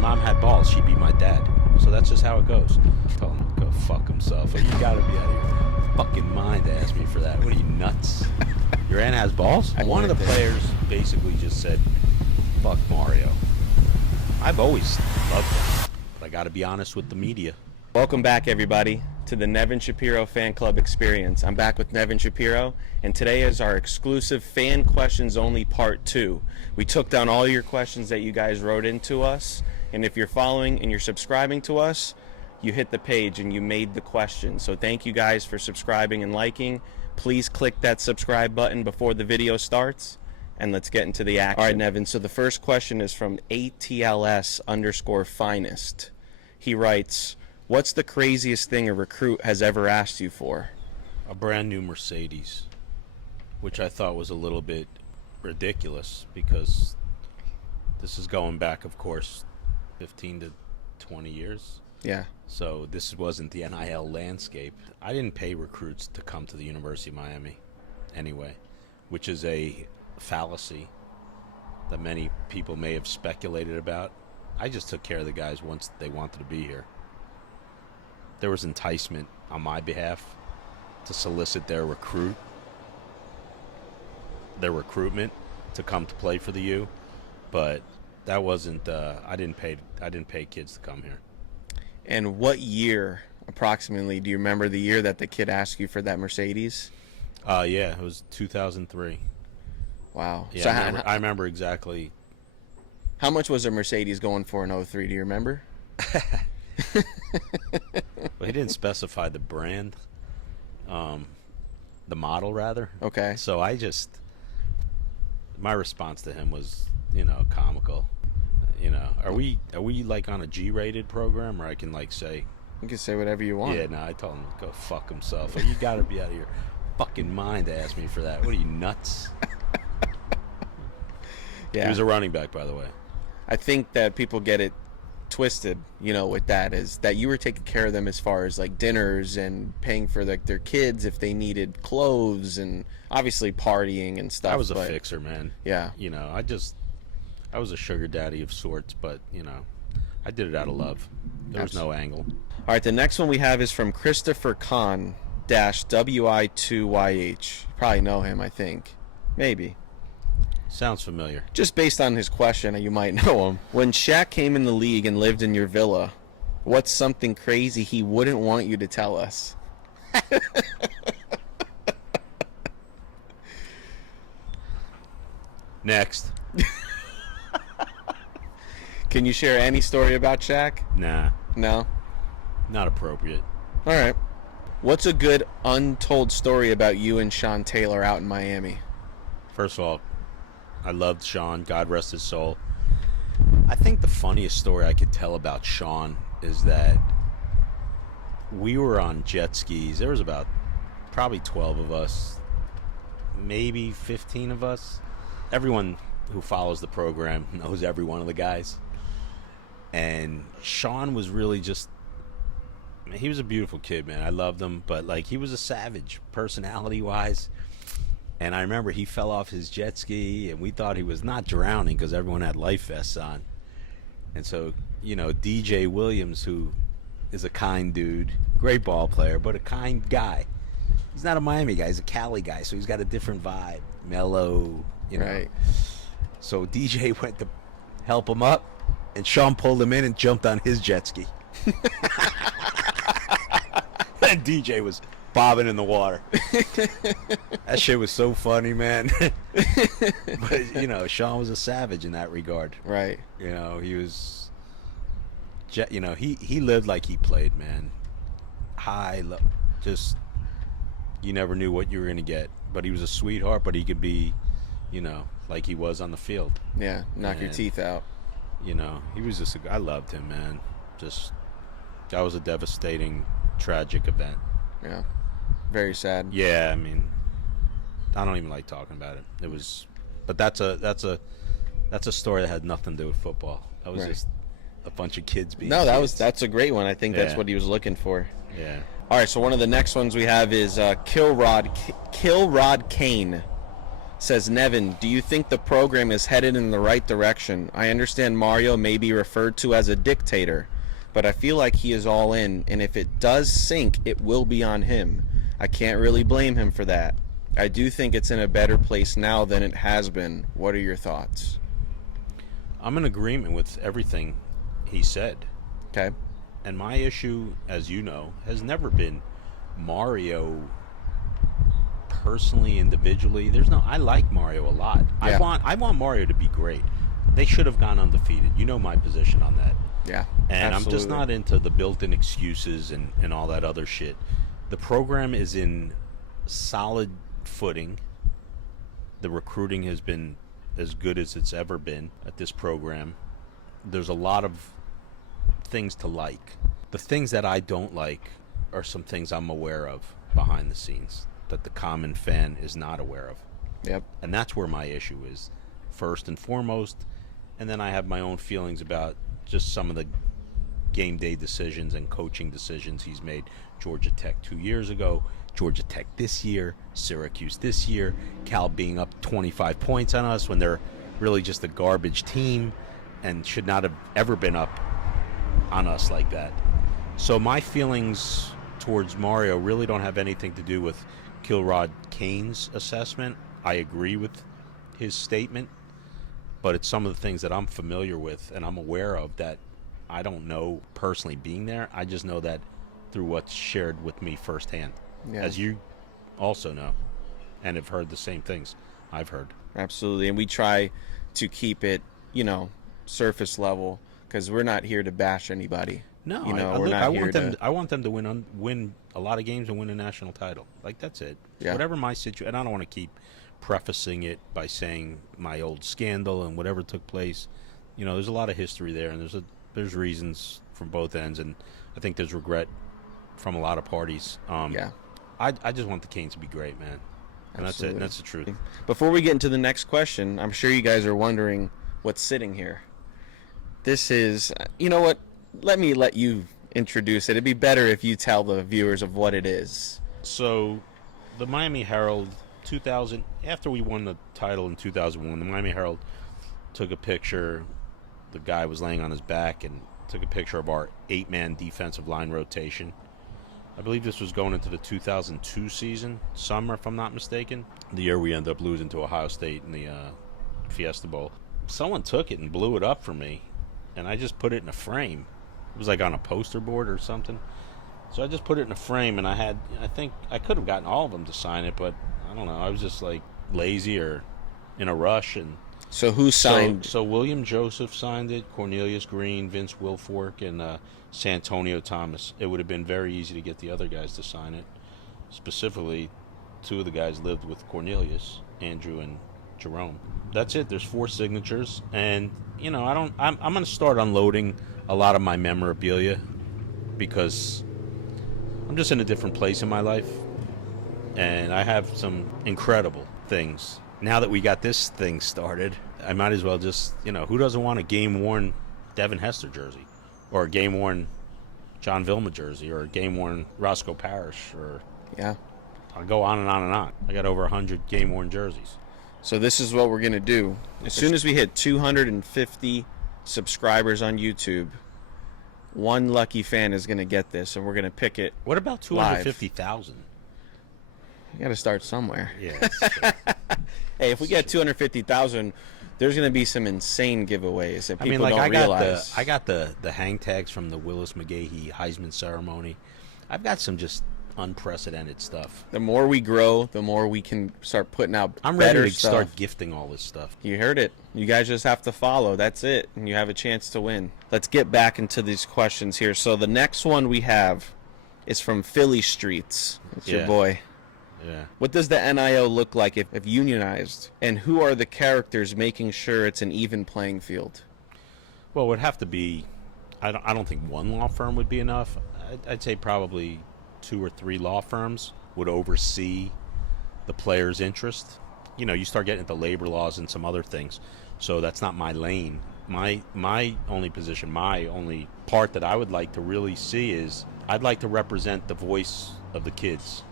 mom had balls, she'd be my dad. So that's just how it goes. Tell him to go fuck himself. You gotta be out of your fucking mind to ask me for that. What are you, nuts? Your aunt has balls? One of the players basically just said, fuck Mario. I've always loved him, but I gotta be honest with the media. Welcome back, everybody, to the Nevin Shapiro Fan Club Experience. I'm back with Nevin Shapiro, and today is our exclusive Fan Questions Only Part 2. We took down all your questions that you guys wrote into us, and if you're following and you're subscribing to us, you hit the page and you made the question. So thank you guys for subscribing and liking. Please click that subscribe button before the video starts, and let's get into the action. All right, Nevin, so the first question is from ATLS_finest. He writes, what's the craziest thing a recruit has ever asked you for? A brand new Mercedes, which I thought was a little bit ridiculous because this is going back, of course, 15 to 20 years. Yeah. So this wasn't the NIL landscape. I didn't pay recruits to come to the University of Miami anyway, which is a fallacy that many people may have speculated about. I just took care of the guys once they wanted to be here. There was enticement on my behalf to solicit their recruitment to come to play for the U, but that wasn't. I didn't pay kids to come here. And what year, approximately, do you remember the year that the kid asked you for that Mercedes? Yeah, it was 2003. Wow. Yeah, So I remember exactly. How much was a Mercedes going for in 03? Do you remember? Well, he didn't specify the brand, the model rather. Okay. So my response to him was, comical. Are we like on a G-rated program where I can like say? You can say whatever you want. Yeah, no, I told him to go fuck himself. You gotta be out of your fucking mind to ask me for that. What are you, nuts? Yeah. He was a running back, by the way. I think that people get it twisted, with that, is that you were taking care of them as far as like dinners and paying for like their kids if they needed clothes and obviously partying and stuff. I was a fixer, man. Yeah. I was a sugar daddy of sorts, but I did it out of love. There was no angle. All right, the next one we have is from Christopher Kahn -WI2YH. You probably know him, I think. Maybe. Sounds familiar. Just based on his question, you might know him. When Shaq came in the league and lived in your villa, what's something crazy he wouldn't want you to tell us? Next. Can you share any story about Shaq? Nah. No? Not appropriate. All right. What's a good untold story about you and Sean Taylor out in Miami? First of all, I loved Sean. God rest his soul. I think the funniest story I could tell about Sean is that we were on jet skis. There was about probably 12 of us, maybe 15 of us. Everyone who follows the program knows every one of the guys. And Sean was really he was a beautiful kid, man. I loved him, but like he was a savage personality-wise. And I remember he fell off his jet ski, and we thought he was not drowning because everyone had life vests on. And so, DJ Williams, who is a kind dude, great ball player, but a kind guy. He's not a Miami guy. He's a Cali guy, so he's got a different vibe. Mellow, Right. So DJ went to help him up, and Sean pulled him in and jumped on his jet ski. And DJ was bobbing in the water. That shit was so funny, man. But Sean was a savage in that regard. Right. He was he lived like he played, man. Just you never knew what you were gonna get. But he was a sweetheart, but he could be like he was on the field. Yeah, knock your teeth out. He was I loved him, man. That was a devastating, tragic event. Yeah. Very sad. Yeah, I mean, I don't even like talking about it. It was, but that's a story that had nothing to do with football. That was just a bunch of kids being. No, kids. that's a great one. I think that's what he was looking for. Yeah. All right, so one of the next ones we have is Kilrod Kane. says, Nevin, do you think the program is headed in the right direction? I understand Mario may be referred to as a dictator, but I feel like he is all in, and if it does sink, it will be on him. I can't really blame him for that. I do think it's in a better place now than it has been. What are your thoughts? I'm in agreement with everything he said. Okay. And my issue, as you know, has never been Mario personally, individually. I like Mario a lot. Yeah. I want Mario to be great. They should have gone undefeated. You know my position on that. Yeah. And absolutely. I'm just not into the built-in excuses and all that other shit. The program is in solid footing. The recruiting has been as good as it's ever been at this program. There's a lot of things to like. The things that I don't like are some things I'm aware of behind the scenes that the common fan is not aware of. Yep. And that's where my issue is, first and foremost. And then I have my own feelings about just some of the game day decisions and coaching decisions he's made. Georgia Tech 2 years ago, Georgia Tech this year, Syracuse this year, Cal being up 25 points on us when they're really just a garbage team and should not have ever been up on us like that. So my feelings towards Mario really don't have anything to do with Kilrod Kane's assessment. I agree with his statement, but it's some of the things that I'm familiar with and I'm aware of that I don't know personally being there. I just know that through what's shared with me firsthand, as you also know and have heard the same things I've heard. Absolutely. And we try to keep it, surface level, because we're not here to bash anybody. No, I want them to win a lot of games and win a national title. Like, that's it. Yeah. Whatever my situation, and I don't want to keep prefacing it by saying my old scandal and whatever took place. There's a lot of history there, and there's reasons from both ends, and I think there's regret from a lot of parties. I just want the Canes to be great, man. And that's it. And that's the truth. Before we get into the next question, I'm sure you guys are wondering what's sitting here. This is, you know what? Let you introduce it. It'd be better if you tell the viewers of what it is. So, the Miami Herald, after we won the title in 2001, the Miami Herald took a picture. The guy was laying on his back and took a picture of our 8-man defensive line rotation. I believe this was going into the 2002 season, summer, if I'm not mistaken. The year we ended up losing to Ohio State in the Fiesta Bowl. Someone took it and blew it up for me, and I just put it in a frame. It was like on a poster board or something. So I just put it in a frame, and I think I could have gotten all of them to sign it, but I don't know. I was just like lazy or in a rush. And so who signed? So William Joseph signed it, Cornelius Green, Vince Wilfork, and Santonio Thomas. It would have been very easy to get the other guys to sign it. Specifically, two of the guys lived with Cornelius, Andrew and Jerome. That's it. There's 4 signatures, and I'm going to start unloading a lot of my memorabilia because I'm just in a different place in my life, and I have some incredible things. Now that we got this thing started, I might as well just, who doesn't want a game-worn Devin Hester jersey, or a game-worn John Vilma jersey, or a game-worn Roscoe Parrish, or I'll go on and on and on. I got over 100 game-worn jerseys. So this is what we're going to do. As soon as we hit 250 subscribers on YouTube, one lucky fan is going to get this, and we're going to pick it. What about 250,000? You got to start somewhere. Yeah. That's true. Hey, if we get 250,000, there's going to be some insane giveaways that people don't realize. I got the hang tags from the Willis McGahee Heisman ceremony. I've got some just unprecedented stuff. The more we grow, the more we can start putting out I'm better ready to stuff. start gifting all this stuff. You heard it. You guys just have to follow. That's it. And you have a chance to win. Let's get back into these questions here. So the next one we have is from Philly Streets. It's your boy. Yeah. What does the NIL look like if unionized? And who are the characters making sure it's an even playing field? Well, it would have to be, I don't think one law firm would be enough. I'd say probably 2 or 3 law firms would oversee the player's interest. You start getting into labor laws and some other things. So that's not my lane. My only position, my only part that I would like to really see is I'd like to represent the voice of the kids.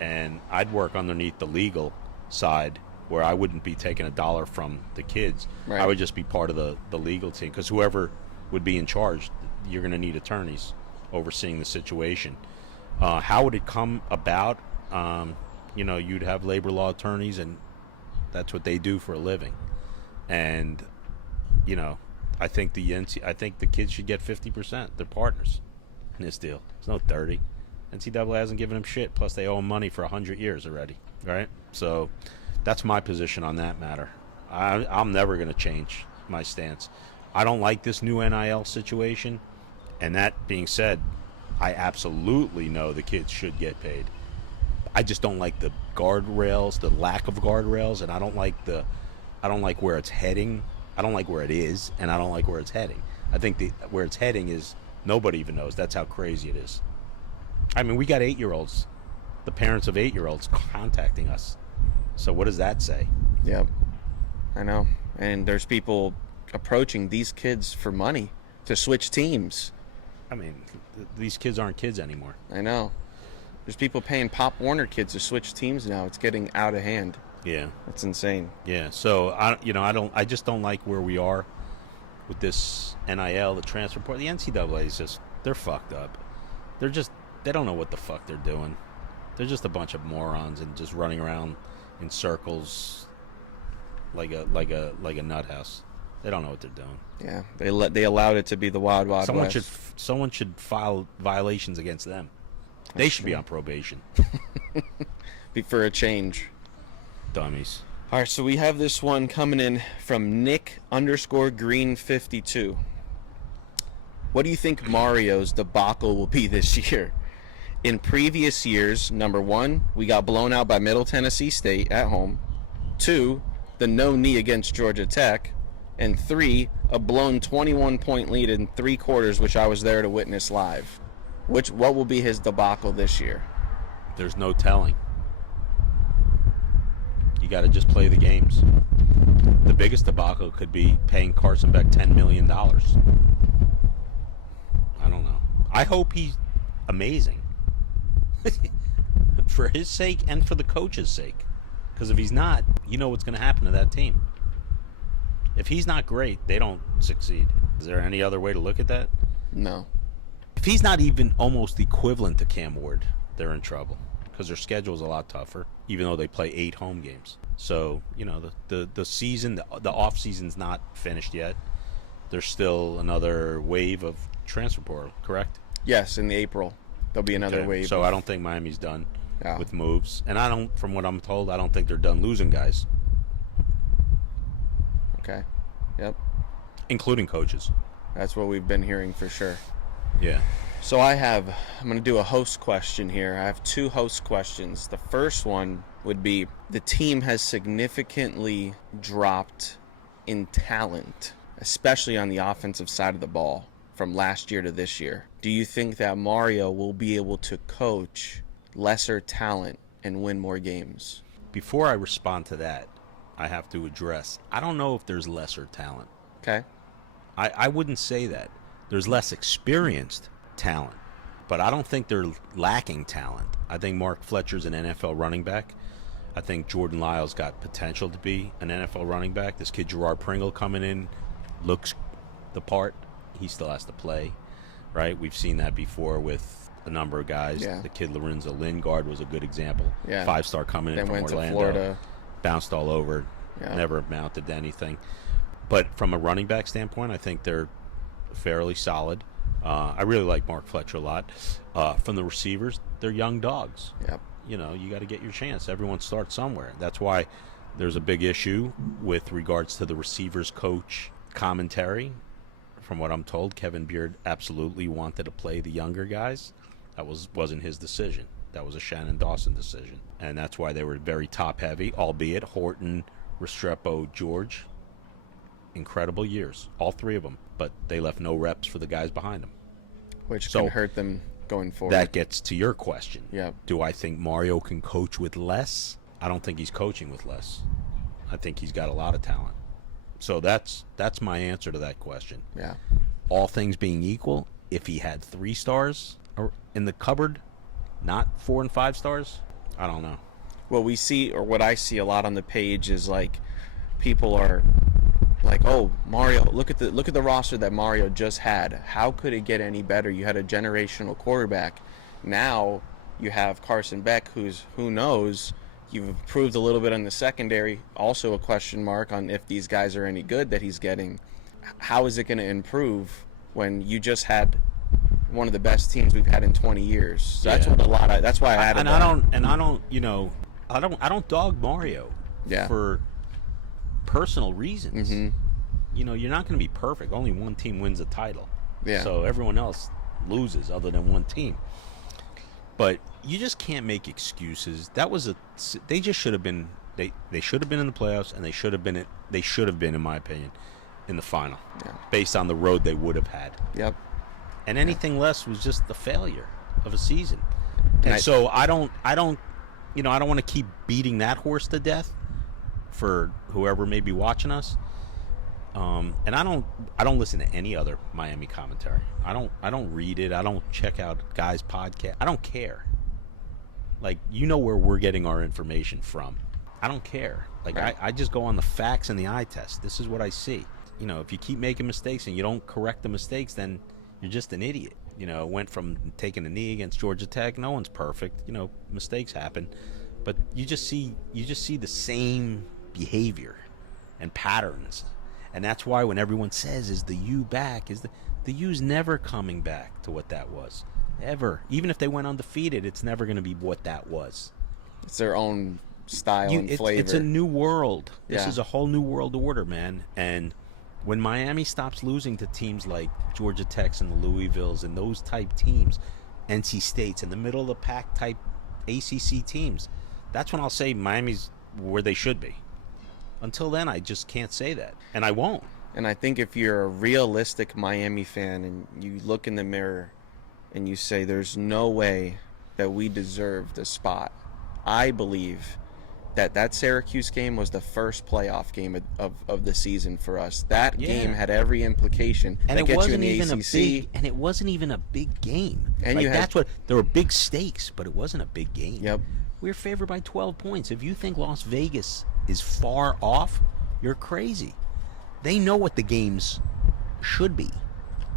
And I'd work underneath the legal side where I wouldn't be taking a dollar from the kids. Right. I would just be part of the legal team, because whoever would be in charge, you're going to need attorneys overseeing the situation. How would it come about? You'd have labor law attorneys, and that's what they do for a living. And I think the kids should get 50%. They're partners in this deal. It's no 30. NCAA hasn't given them shit. Plus, they owe them money for 100 years already, right? So, that's my position on that matter. I'm never going to change my stance. I don't like this new NIL situation. And that being said, I absolutely know the kids should get paid. I just don't like the guardrails, the lack of guardrails, and I don't like where it's heading. I don't like where it is, and I don't like where it's heading. I think where it's heading is nobody even knows. That's how crazy it is. I mean, we got 8-year-olds, the parents of 8-year-olds contacting us. So what does that say? Yep, I know. And there's people approaching these kids for money to switch teams. I mean, these kids aren't kids anymore. I know. There's people paying Pop Warner kids to switch teams now. It's getting out of hand. Yeah, it's insane. Yeah, so I just don't like where we are with this NIL, the transfer portal. The NCAA is they're fucked up. They don't know what the fuck they're doing. They're just a bunch of morons and just running around in circles like a nut house. They don't know what they're doing. Yeah, they allowed it to be the wild west. Someone should file violations against them. They should be on probation. Be for a change. Dummies. All right, so we have this one coming in from Nick_Green52. What do you think Mario's debacle will be this year? In previous years, number 1, we got blown out by Middle Tennessee State at home. 2, the no knee against Georgia Tech. And 3, a blown 21-point lead in 3 quarters, which I was there to witness live. What will be his debacle this year? There's no telling. You got to just play the games. The biggest debacle could be paying Carson Beck $10 million. I don't know. I hope he's amazing. For his sake and for the coach's sake. Because if he's not, you know what's going to happen to that team. If he's not great, they don't succeed. Is there any other way to look at that? No. If he's not even almost equivalent to Cam Ward, they're in trouble. Because their schedule is a lot tougher, even though they play 8 home games. So, the season, the off season's not finished yet. There's still another wave of transfer portal, correct? Yes, in April. There'll be another wave. So I don't think Miami's done with moves. And from what I'm told, I don't think they're done losing guys. Okay. Yep. Including coaches. That's what we've been hearing for sure. Yeah. So I'm going to do a host question here. I have 2 host questions. The first one would be, the team has significantly dropped in talent, especially on the offensive side of the ball, from last year to this year. Do you think that Mario will be able to coach lesser talent and win more games? Before I respond to that, I have to address, I don't know if there's lesser talent. Okay. I wouldn't say that. There's less experienced talent, but I don't think they're lacking talent. I think Mark Fletcher's an NFL running back. I think Jordan Lyle's got potential to be an NFL running back. This kid Gerard Pringle coming in looks the part. He still has to play, right? We've seen that before with a number of guys. Yeah. The kid Lorenzo Lingard was a good example. Yeah. 5-star coming in Then from went Orlando. to Florida. Bounced all over. Yeah. Never amounted to anything. But from a running back standpoint, I think they're fairly solid. I really like Mark Fletcher a lot. From the receivers, they're young dogs. Yep. You got to get your chance. Everyone starts somewhere. That's why there's a big issue with regards to the receivers coach commentary. From what I'm told, Kevin Beard absolutely wanted to play the younger guys. That wasn't his decision. That was a Shannon Dawson decision. And that's why they were very top-heavy, albeit Horton, Restrepo, George. Incredible years, all 3 of them. But they left no reps for the guys behind them. Which can hurt them going forward. That gets to your question. Yeah. Do I think Mario can coach with less? I don't think he's coaching with less. I think he's got a lot of talent. So that's my answer to that question. Yeah. All things being equal, if he had 3 stars in the cupboard, not 4 and 5 stars, I don't know. what we see, or what I see a lot on the page, is like people are like, "Oh, Mario, look at the roster that Mario just had. How could it get any better? You had a generational quarterback. Now you have Carson Beck, who knows? You've improved a little bit on the secondary. Also a question mark on if these guys are any good that he's getting. How is it going to improve when you just had one of the best teams we've had in 20 years?" So that's that's why I added that. I don't dog Mario for personal reasons. You know, you're not going to be perfect. Only one team wins a title. Yeah. So everyone else loses other than one team. But you just can't make excuses. They just should have been they should have been in the playoffs, and they should have been, in my opinion, in the final. Yeah. Based on the road they would have had. Yep. And anything less was just the failure of a season. And so I don't want to keep beating that horse to death for whoever may be watching us. And I don't listen to any other Miami commentary. I don't read it. I don't check out guys' podcast. I don't care. Like, you know where we're getting our information from. I don't care. Like, right. I just go on the facts and the eye test. This is what I see. You know, if you keep making mistakes and you don't correct the mistakes, then you're just an idiot. You know, it went from taking a knee against Georgia Tech. No one's perfect. You know, mistakes happen. But you just see the same behavior and patterns. And that's why when everyone says, is the U back, the U's never coming back to what that was. Ever. Even if they went undefeated, it's never going to be what that was. It's their own style and flavor. It's a new world. This Yeah. is a whole new world order, man. And when Miami stops losing to teams like Georgia Techs and the Louisvilles and those type teams, NC States, in the middle of the pack type ACC teams, that's when I'll say Miami's where they should be. Until then, I just can't say that. And I won't. And I think if you're a realistic Miami fan and you look in the mirror and you say there's no way that we deserve the spot, I believe that Syracuse game was the first playoff game of the season for us. That game had every implication. And that it gets wasn't you in the even ACC. and it wasn't even a big game. And like, you had, that's what there were big stakes, but it wasn't a big game. Yep. We were favored by 12 points. If you think Las Vegas is far off, you're crazy. They know what the games should be.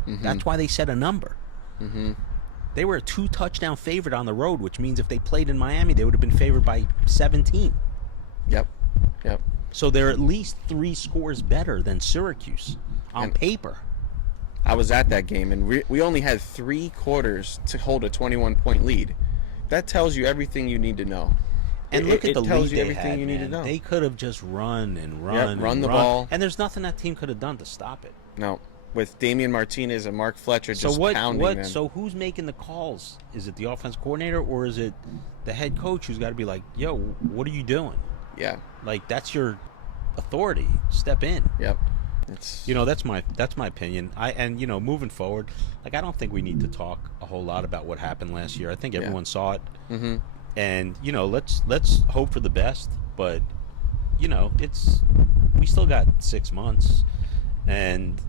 Mm-hmm. That's why they set a number. Mm-hmm. They were a 2-touchdown favorite on the road, which means if they played in Miami, they would have been favored by 17. Yep. So they're at least 3 scores better than Syracuse on paper. I was at that game, and we only had 3 quarters to hold a 21-point lead. That tells you everything you need to know. And look at the tells lead you they everything had, you need man. to know. They could have just run the ball. And there's nothing that team could have done to stop it. No, with Damian Martinez and Mark Fletcher just pounding them. So who's making the calls? Is it the offense coordinator, or is it the head coach who's got to be like, yo, what are you doing? Yeah. Like, that's your authority. Step in. Yep. That's my opinion. Moving forward, like, I don't think we need to talk a whole lot about what happened last year. I think everyone saw it. Mm-hmm. And let's hope for the best, but we still got 6 months, and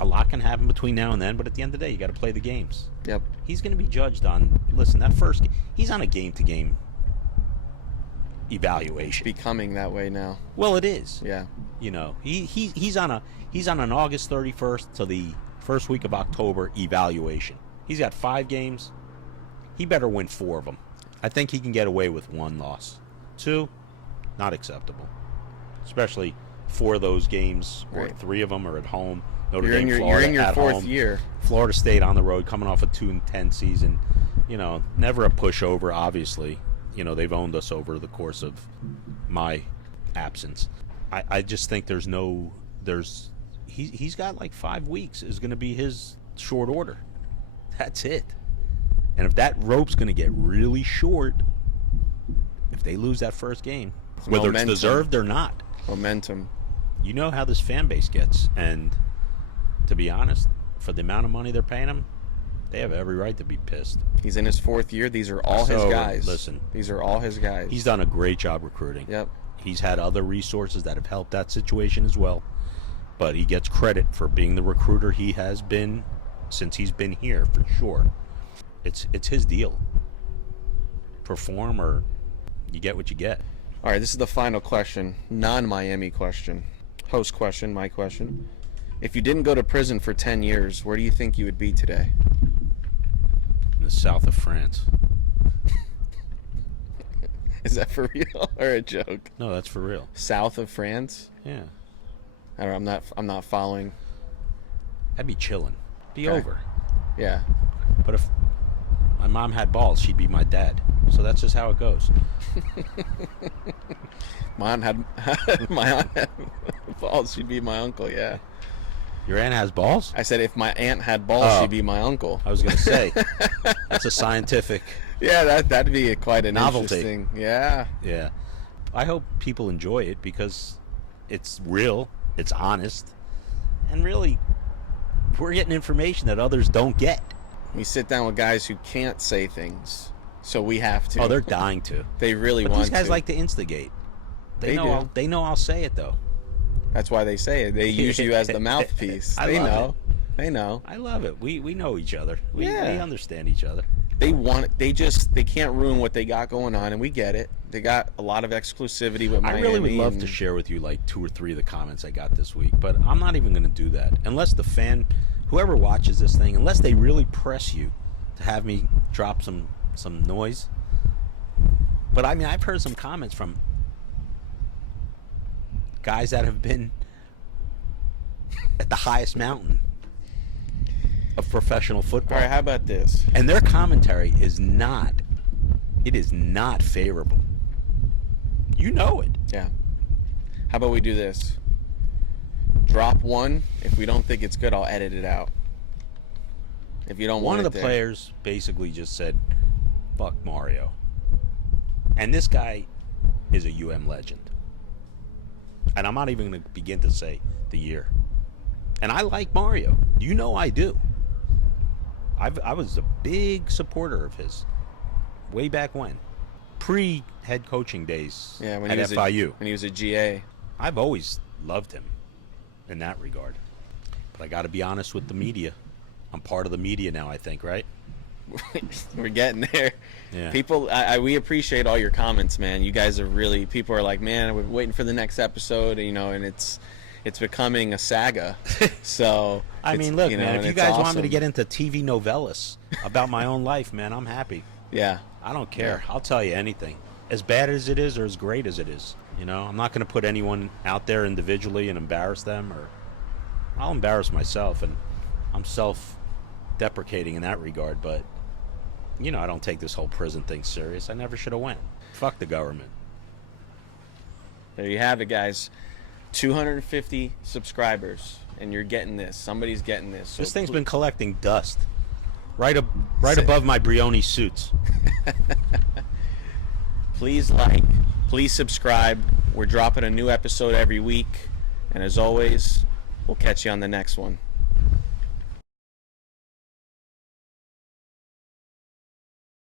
a lot can happen between now and then. But at the end of the day, you got to play the games. Yep. He's going to be judged on. Listen, that first game, he's on a game-to-game evaluation. Becoming that way now. Well, it is. Yeah. He's on an August 31st to the first week of October evaluation. He's got 5 games. He better win 4 of them. I think he can get away with 1 loss. 2, not acceptable. Especially 4 of those games, or 3 of them are at home. Notre Dame, Florida, you're in your at 4th home. year. Florida State on the road, coming off a 2-10 season. Never a pushover, obviously. They've owned us over the course of my absence. I just think he's got like 5 weeks is going to be his short order. That's it. And if that rope's going to get really short, if they lose that first game, whether it's deserved or not. Momentum. You know how this fan base gets. And to be honest, for the amount of money they're paying him, they have every right to be pissed. He's in his 4th year. These are all his guys. Listen. These are all his guys. He's done a great job recruiting. Yep. He's had other resources that have helped that situation as well. But he gets credit for being the recruiter he has been since he's been here, for sure. It's his deal. Perform or you get what you get. All right, this is the final question, non-Miami question. Host question, my question. If you didn't go to prison for 10 years, where do you think you would be today? In the south of France. Is that for real or a joke? No, that's for real. South of France? Yeah. I don't know, I'm not following. I'd be chilling. Be Okay. over. Yeah. But if my mom had balls, she'd be my dad. So that's just how it goes. My aunt had balls, she'd be my uncle, yeah. Your aunt has balls? I said if my aunt had balls, Oh. she'd be my uncle. I was going to say. That's a scientific. Yeah, that'd be quite an Novelty. interesting. Yeah. Yeah. I hope people enjoy it because it's real, it's honest, and really, we're getting information that others don't get. We sit down with guys who can't say things, so we have to. Oh, they're dying to. They really But want these guys to. like to instigate. They know. do. They know I'll say it though. That's why they say it. They use you as the mouthpiece. I They love know. They know. I love it. We know each other. We Yeah. understand each other. They want it. They can't ruin what they got going on, and we get it. They got a lot of exclusivity with Miami. I really would love and- to share with you like 2 or 3 of the comments I got this week, but I'm not even going to do that unless the fan, whoever watches this thing, unless they really press you to have me drop some noise. But I mean, I've heard some comments from guys that have been at the highest mountain of professional football. All right, how about this? And their commentary is not favorable. You know it. Yeah. How about we do this? Drop one. If we don't think it's good, I'll edit it out. If you don't One want of the it there. players basically just said, fuck Mario. And this guy is a UM legend. And I'm not even going to begin to say the year. And I like Mario. You know I do. I was a big supporter of his way back when. Pre-head coaching days Yeah, when at he was FIU. when he was a GA. I've always loved him in that regard. But I got to be honest with the media. I'm part of the media now, I think, right? We're getting there. Yeah. People, we appreciate all your comments, man. You guys are really. People are like, man, we're waiting for the next episode, and it's becoming a saga. So I it's, mean, look, you know, man, if and you it's guys want me awesome. to get into TV novellas about my own life, man, I'm happy. Yeah. I don't care. Yeah. I'll tell you anything. As bad as it is or as great as it is. I'm not going to put anyone out there individually and embarrass them, or I'll embarrass myself, and I'm self-deprecating in that regard, but, I don't take this whole prison thing serious. I never should have went. Fuck the government. There you have it, guys. 250 subscribers, and you're getting this. Somebody's getting this. So This thing's been collecting dust. Right above my Brioni suits. Please like, please subscribe. We're dropping a new episode every week. And as always, we'll catch you on the next one.